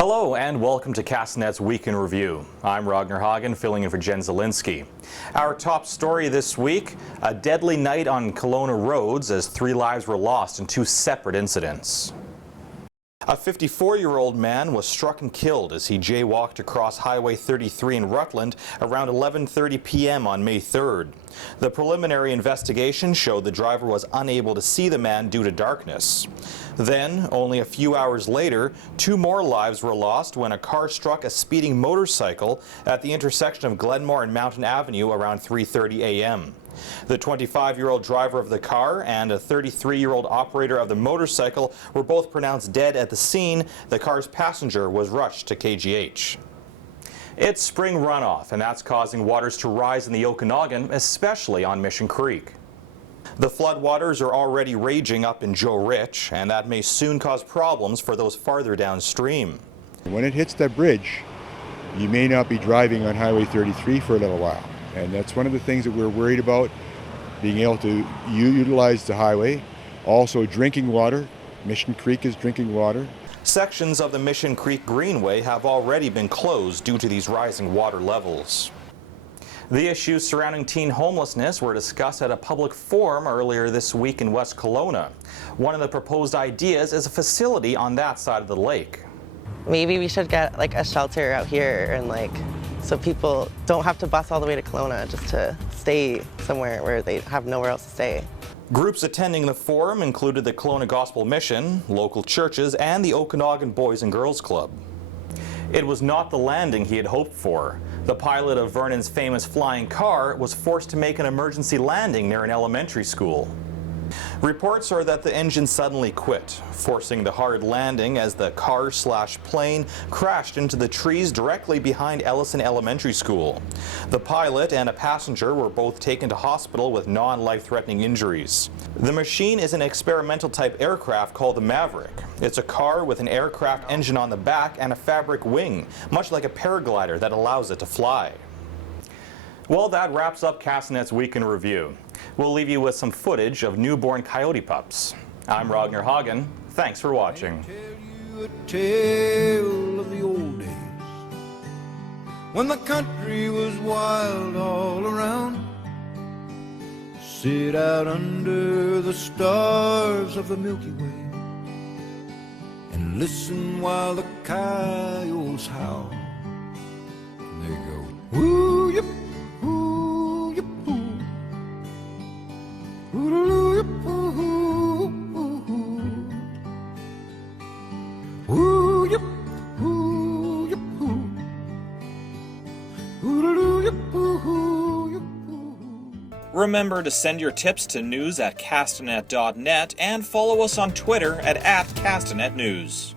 Hello and welcome to Castanet's Week in Review. I'm Ragnar Haagen, filling in for Jen Zielinski. Our top story this week, a deadly night on Kelowna roads as 3 lives were lost in 2 separate incidents. A 54-year-old man was struck and killed as he jaywalked across Highway 33 in Rutland around 11:30 p.m. on May 3rd. The preliminary investigation showed the driver was unable to see the man due to darkness. Then, only a few hours later, 2 more lives were lost when a car struck a speeding motorcycle at the intersection of Glenmore and Mountain Avenue around 3:30 a.m. The 25-year-old driver of the car and a 33-year-old operator of the motorcycle were both pronounced dead at the scene. The car's passenger was rushed to KGH. It's spring runoff, and that's causing waters to rise in the Okanagan, especially on Mission Creek. The floodwaters are already raging up in Joe Rich, and that may soon cause problems for those farther downstream. When it hits that bridge, you may not be driving on Highway 33 for a little while. And that's one of the things that we're worried about, being able to utilize the highway. Also drinking water. Mission Creek is drinking water. Sections of the Mission Creek Greenway have already been closed due to these rising water levels. The issues surrounding teen homelessness were discussed at a public forum earlier this week in West Kelowna. One of the proposed ideas is a facility on that side of the lake. Maybe we should get like a shelter out here and so people don't have to bus all the way to Kelowna just to stay somewhere where they have nowhere else to stay. Groups attending the forum included the Kelowna Gospel Mission, local churches, and the Okanagan Boys and Girls Club. It was not the landing he had hoped for. The pilot of Vernon's famous flying car was forced to make an emergency landing near an elementary school. Reports are that the engine suddenly quit, forcing the hard landing as the car/plane crashed into the trees directly behind Ellison Elementary School. The pilot and a passenger were both taken to hospital with non-life-threatening injuries. The machine is an experimental type aircraft called the Maverick. It's a car with an aircraft engine on the back and a fabric wing, much like a paraglider that allows it to fly. Well, that wraps up Castanet's Week in Review. We'll leave you with some footage of newborn coyote pups. I'm Ragnar Haagen. Thanks for watching. Tell you a tale of the old days when the country was wild all around. Sit out under the stars of the Milky Way and listen while the coyotes howl. They go woo yip. Remember to send your tips to news@castanet.net and follow us on Twitter at @castanetnews.